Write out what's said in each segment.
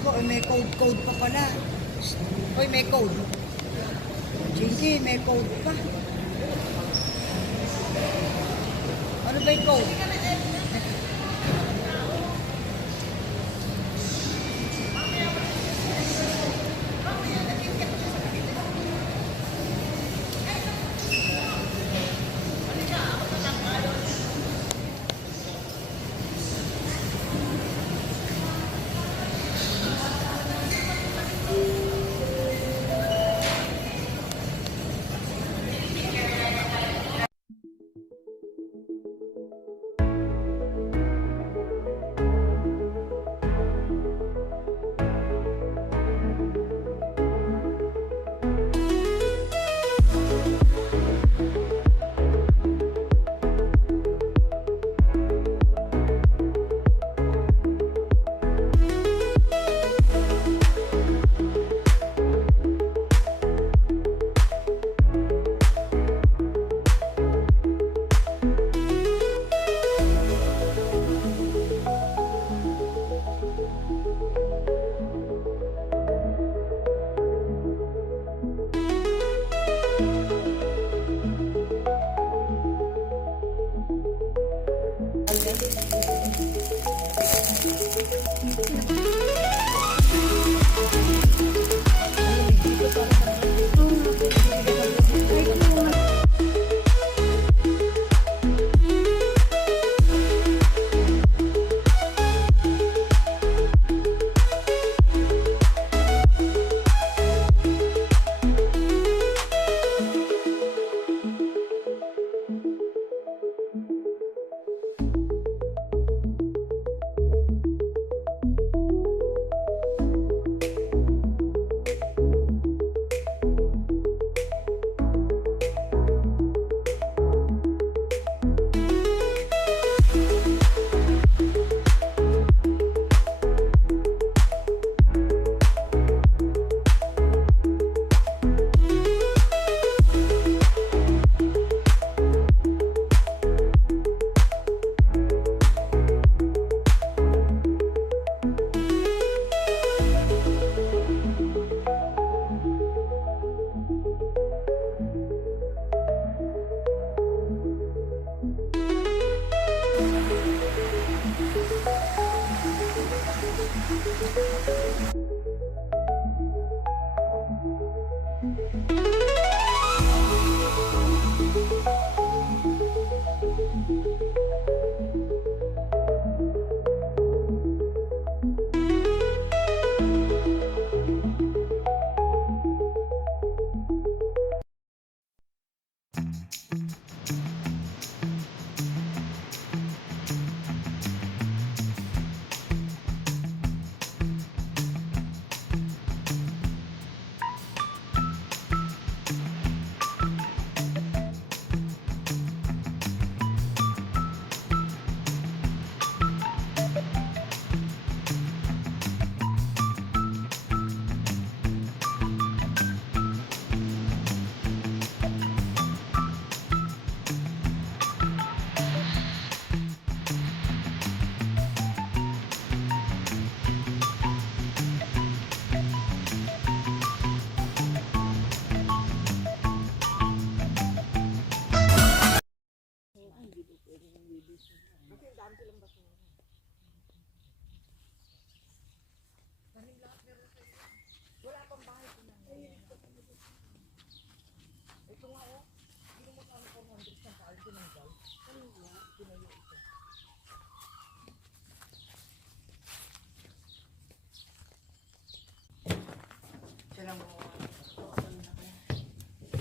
ko, may code pa pala. Uy, may code. Chinky, may code pa. Ano ba yung code?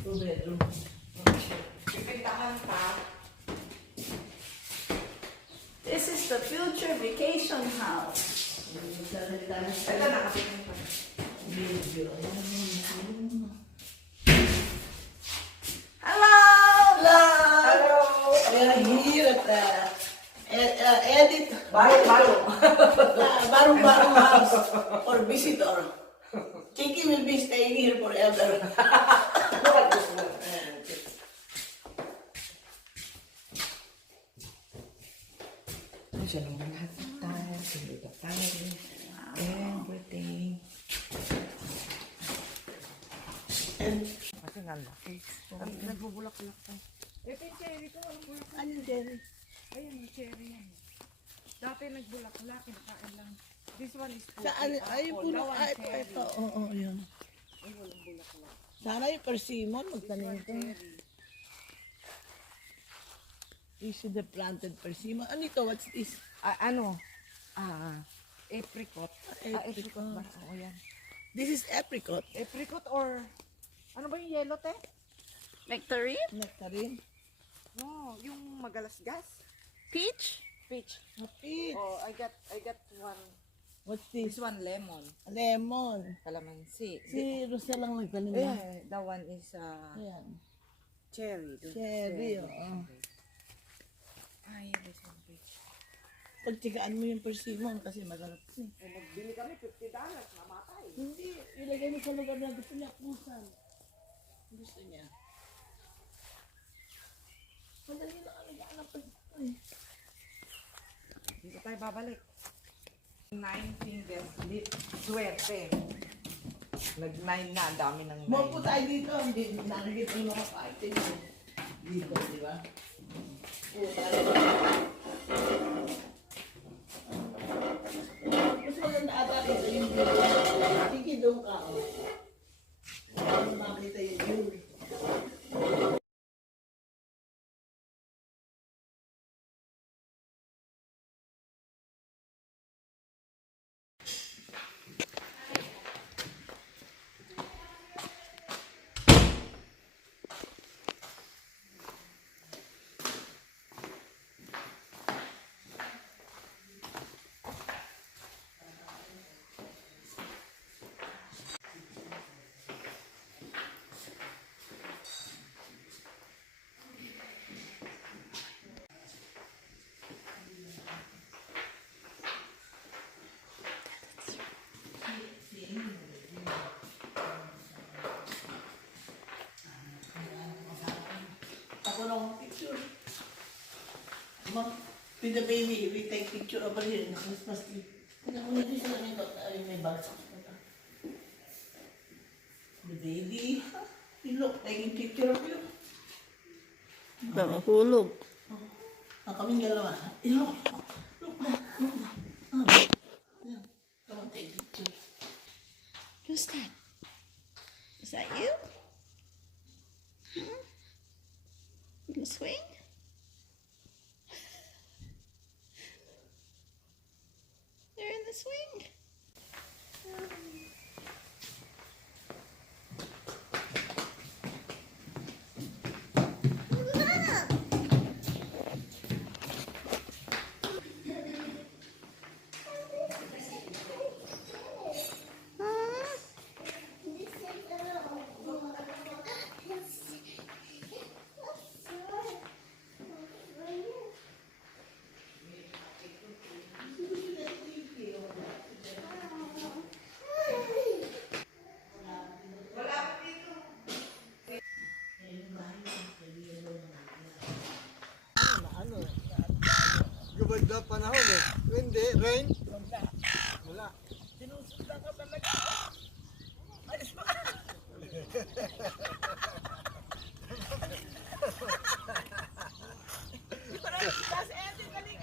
Two-bedroom. Pipintahan pa. This is the future vacation house. Ito nakapintahan pa. Video. Hello! Hello! They're here at edit Barong house for visitor. Chiki will be staying here forever. Siya naman lahat ng tayo. Sinulit tayo. Everything. And, Kasi nga laki. Nagbubulak-bulak pa. Ito yung cherry ko, walang bulak. ano yung cherry? Ayun, yung cherry yan. Dati nagbulak-bulak, kinakain lang. This one is puti. Saan? Ay, puno. Ay, ito. Oo, yun. Ay, walang bulak-bulak. Sana yung persimmon, magtanim ito. Cherry. You see the planted persimmon. Ano ito? What's this? Apricot. Apricot. Apricot ba? Oo, yan. This is apricot. Apricot or, ano ba yung yellow, te? Nectarine? Nectarine. No, yung magalasgas. Peach? Peach. Kapit. Oh, I got one. What's This this? one lemon. Lemon. Calamansi. Si Rosa lang nagtanim na. That one is Ayan. cherry. Cherry, oo. Ay, this one peach. Pagtigaan mo yung persimmon kasi masarap yun. Nagbili kami $50, namatay. Hindi, ilagay mo sa lugar na gusto niya kusan. Gusto niya. Madali lang ang nag-aanap pa dito eh. Dito tayo babalik. 9 fingers, swerte. Nag-9 na, dami ng 9. Maupo tayo dito, hindi nakikita yung mga fighting dito, di ba? Oo, tayo. Mas maganda ata dito yung view. Sige, doon ka. Oh. Para makita yung view. Ako lang picture. With the baby, we take picture over here in the Christmas tree. Kung hindi sila nito, ay may bagsak. The baby, you look, taking picture of you. Mahulog. Kaming dalawa. Look, look na, look na. Yeah. Come on, take picture. Who's that? Is that you? Hmm? You swing? You're in the swing? Gabad na panahon eh. Hindi, rain. Wala. Sinusundan ka talaga. Ayos ba? Kasi Eddie, galing.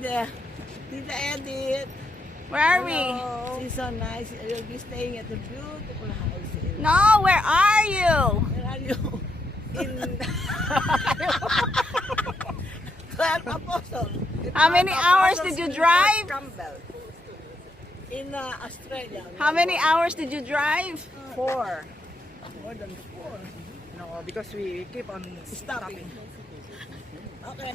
Tita Edith. Where are we? She's so nice. You'll be staying at the beautiful house. No, where are you? Where are you? In 12 Apostle. How many hours did you drive? Campbell. In Australia. How many hours did you drive? 4. More than 4. No, because we keep on Stopping. Okay.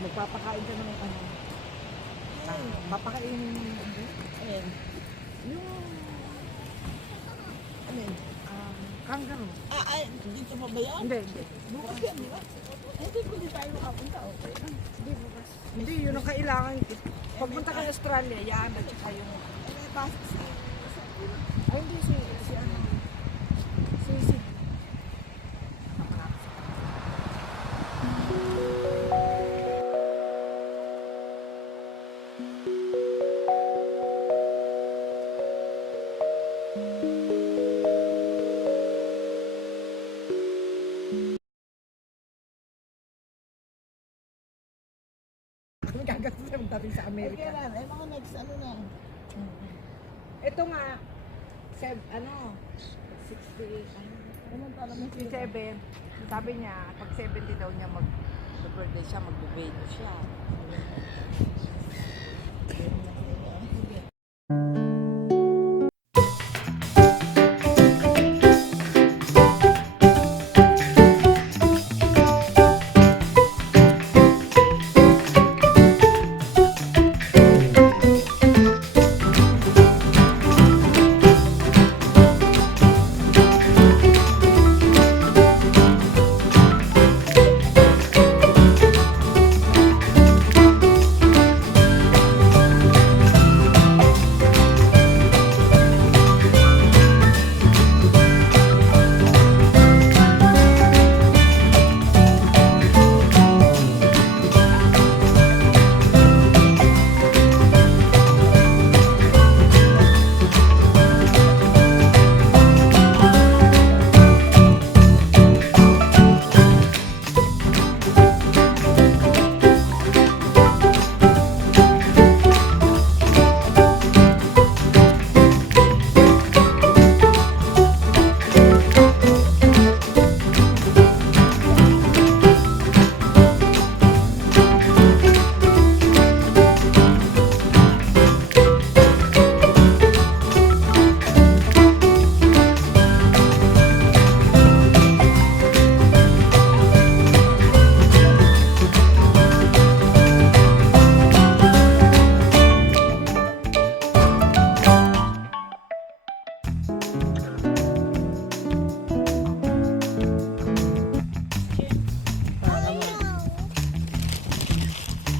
Magpapakain ka ng ano. Papakainin mo yung Ayan. kangaroo. Ay, dito pa ba yan? Hindi, hindi. Bukas yan, di ba? Hindi, pwede tayo makapunta. Okay. Hindi, bukas. Hindi, yun ang kailangan. Pagpunta ka sa Australia, yan at saka yung... May pasok sa Ay, hindi, si ano. Si Ang gagawin sa dating sa Amerika. Kailan? Eh, mga next ano na. Ito nga, ano, 60, ano, Naman para may 67. Sabi niya, pag 70 daw niya mag-birthday siya, mag-baby siya.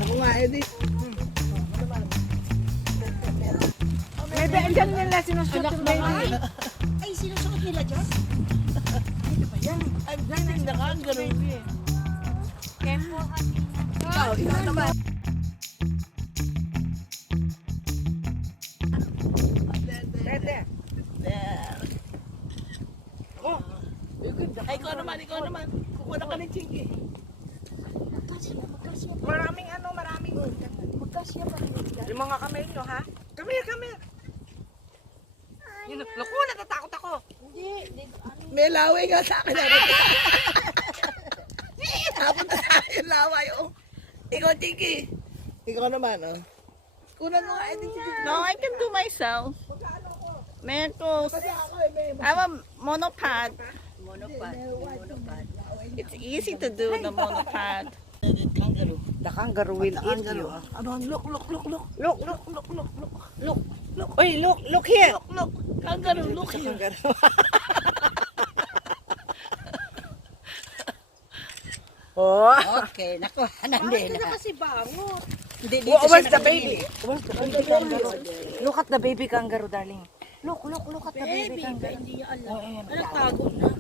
Ako nga, Edith. Maybe, andyan nila sinusuot yung baby. Ay, sinusuot nila dyan? I'm dating the kangaroo. Ikaw, ikaw naman. Tete. There. Oh, Ay, ikaw naman. Kukuha na ka ng chinky. maraming ano, maraming. Yung mga kamay nyo, ha? Come here. Yun, naku, natatakot ako. May laway nga sa akin. Napunta sa akin laway, oh. Ikaw, chinky. Ikaw naman, oh. Kunan mo nga, Edith. No, I can do myself. Meron I have a monopod. It's easy to do the monopod. Kangaroo. The kangaroo will eat you. Ano, look. Look. Oy, look here. Look. Kangaroo, look here. Kangaroo. Oh. Okay, naku, nandun na. kasi bangot. Hindi, Where's the baby? Where's the baby kangaroo? Look at the baby kangaroo, darling. Look at the baby kangaroo. Hindi niya alam. Oh, ayan. Anak, tago na.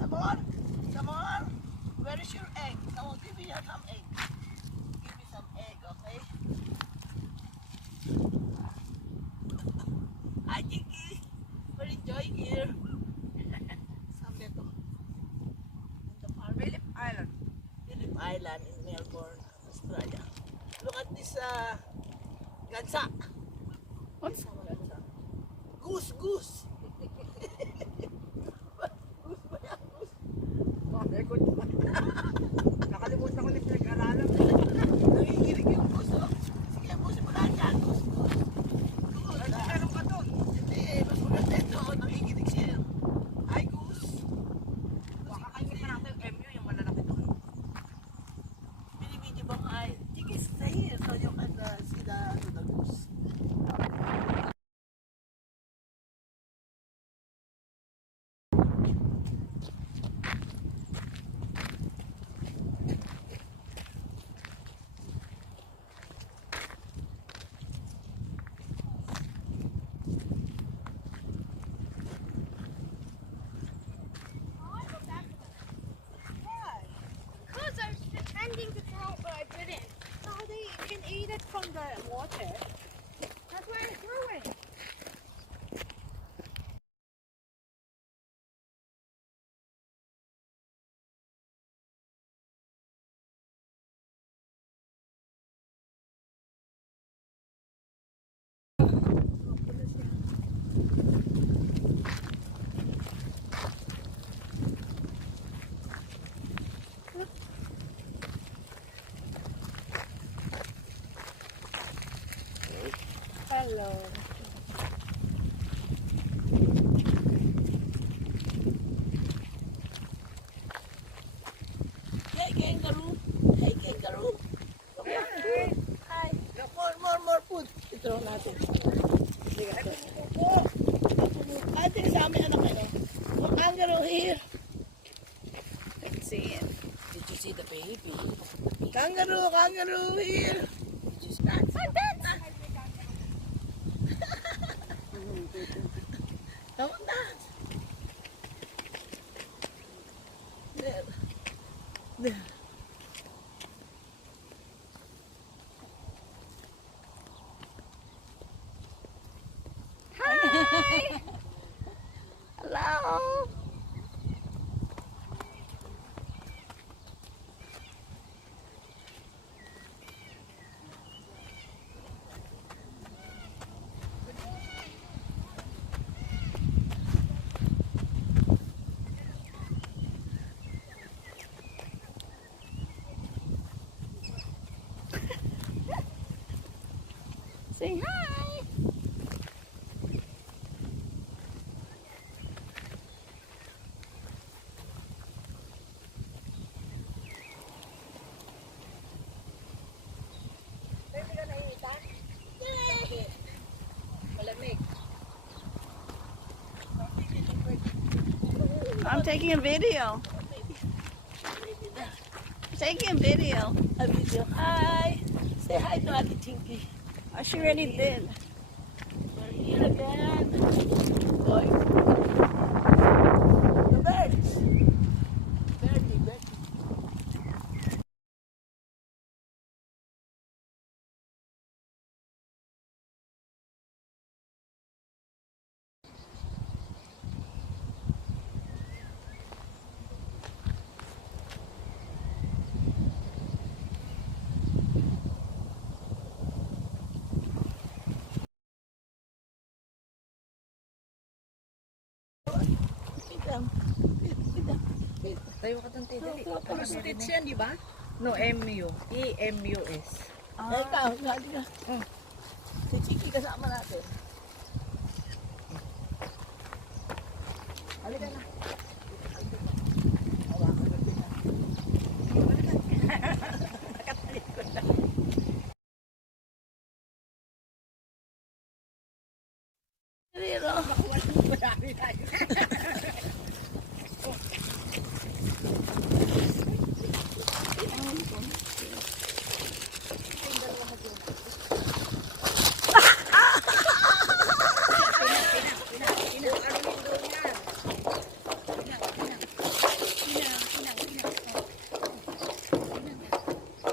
Come on. Come on. Where is your egg? Come on, give me some egg. Give me some egg, okay? Hi, Jinky. We're enjoying here. Saan dito? In the farm. Phillip Island. Phillip Island in Melbourne, Australia. Look at this gansa. What's Gansa. Goose, goose. Oh, very good. Nakalimutan ko na yung pinag-aralan. Nanginginig yung goose, oh. Sige, pusin mo lahat yan. Goose, goose. Goose. Meron pa doon. Hindi, mas maganda ito. Nanginginig siya. Hi, goose. Baka kainin pa natin yung MU, yung malalaki doon. Binibidyo bang ay? Sige, stay here so you can see the goose. Because I was pretending to throw it, but I didn't. No, they can eat it from the water. That's why I threw it. Hello. Hey, kangaroo. Hey, kangaroo. Come here. Hi. More food. Ito natin. Ate, sa amin anak kayo. More kangaroo here. let's see it. Did you see the baby? Kangaroo, kangaroo here. Come on, dance. There. There. Hello. Say hi. I'm taking a video. Taking a video. A video. Hi. Say hi to Ate Chinky. Oh, she already did. We're here again. Boy. Tayo ka doon, Teddy. Puro stitch yan, di ba? No, MU. E-M-U-S. Ikaw, lagi ka. Si Chiki kasama natin. Halika na. Hawakan na din.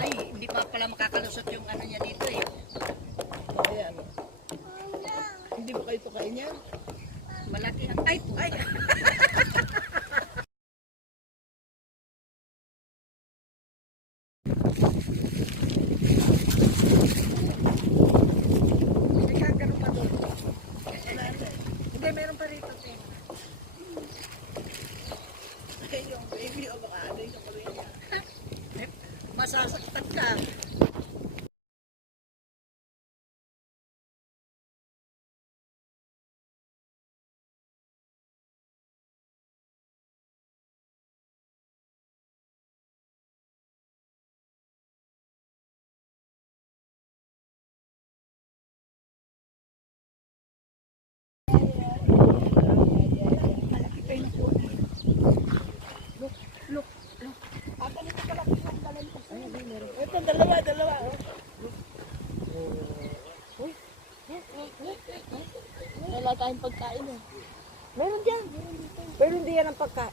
Ay, hindi pa pala makakalusot yung ano niya dito eh. Ayan. Hindi mo kayo tukain yan? Malaki ang... Ay! Nagkakaroon pa doon. Hindi, meron pa rito, Teddy. Ay, yung baby o baka ano yung kamay niya. Masasaktan ka. Ito, dalawa. Wala tayong pagkain eh. Meron dyan. Pero hindi yan ang pagka.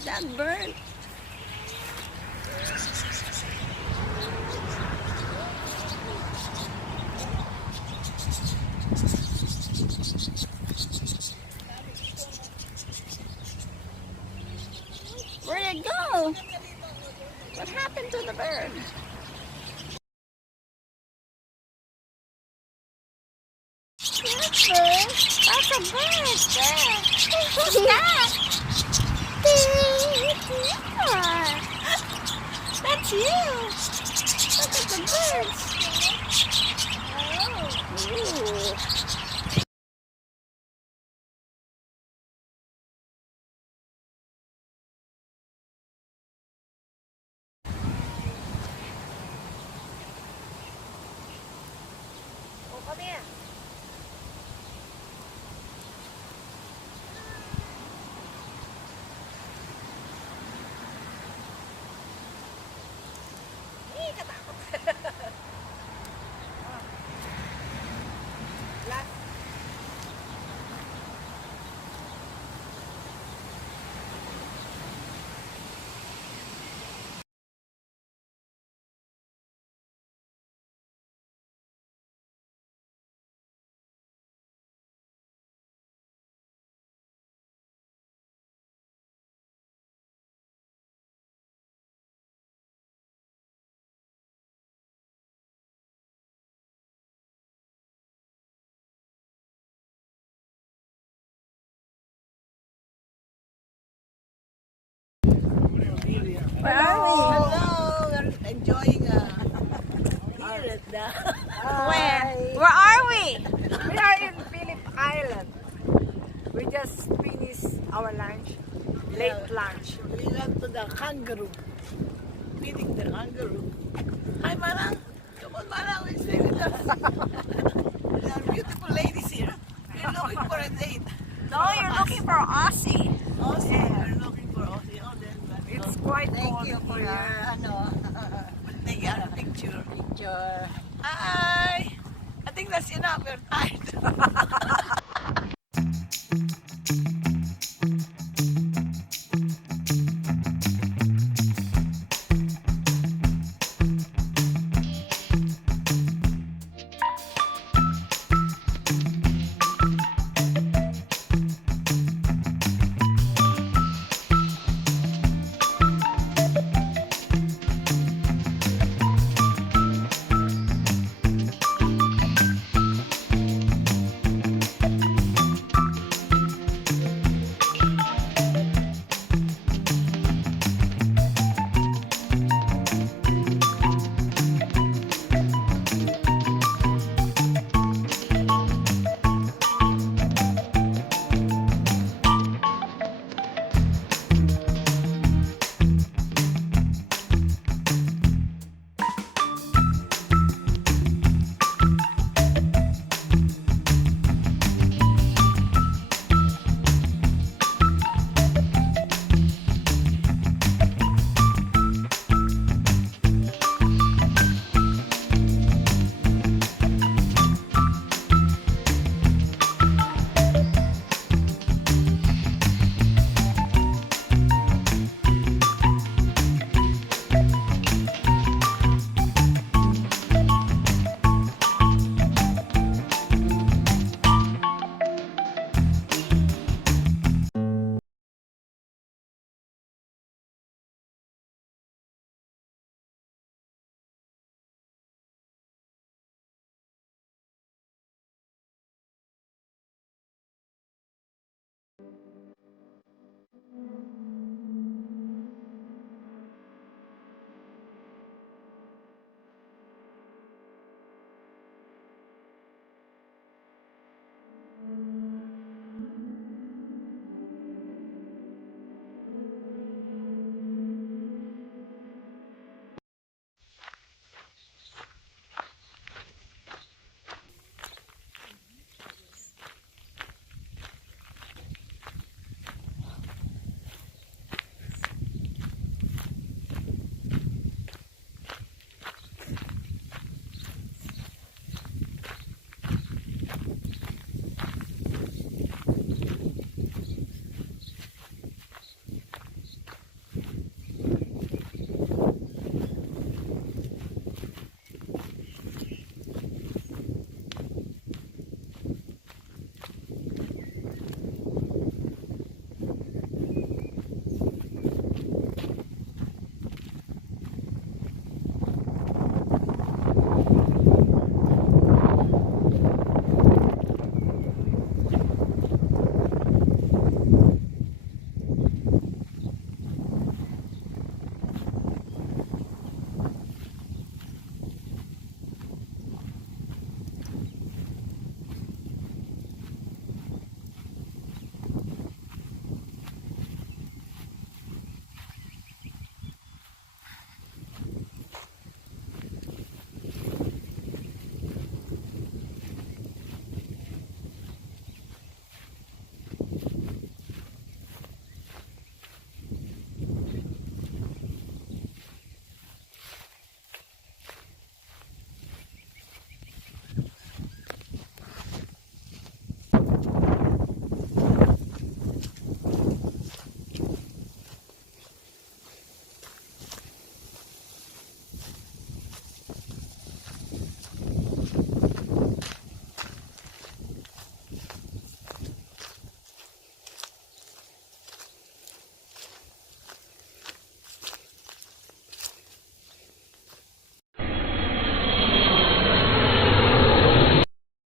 That bird. Where'd it go? What happened to the bird? That's a bird there. Who's that? Yeah. That's you. Look at the birds. Oh. Oh, come here. Where are we? Hello, we're enjoying here at the Where are we? We are in Phillip Island. We just finished our lunch. Late lunch. we went to the kangaroo. Feeding the kangaroo. Hi Marang. Come on Marang, we stay with us. There are beautiful ladies here. We're looking for a date. No, you're looking for Aussie. Aussie, we're looking for Aussie. Oh, then It's quite thank cold you for here. your take a picture. Hi. I think that's enough. We're tired.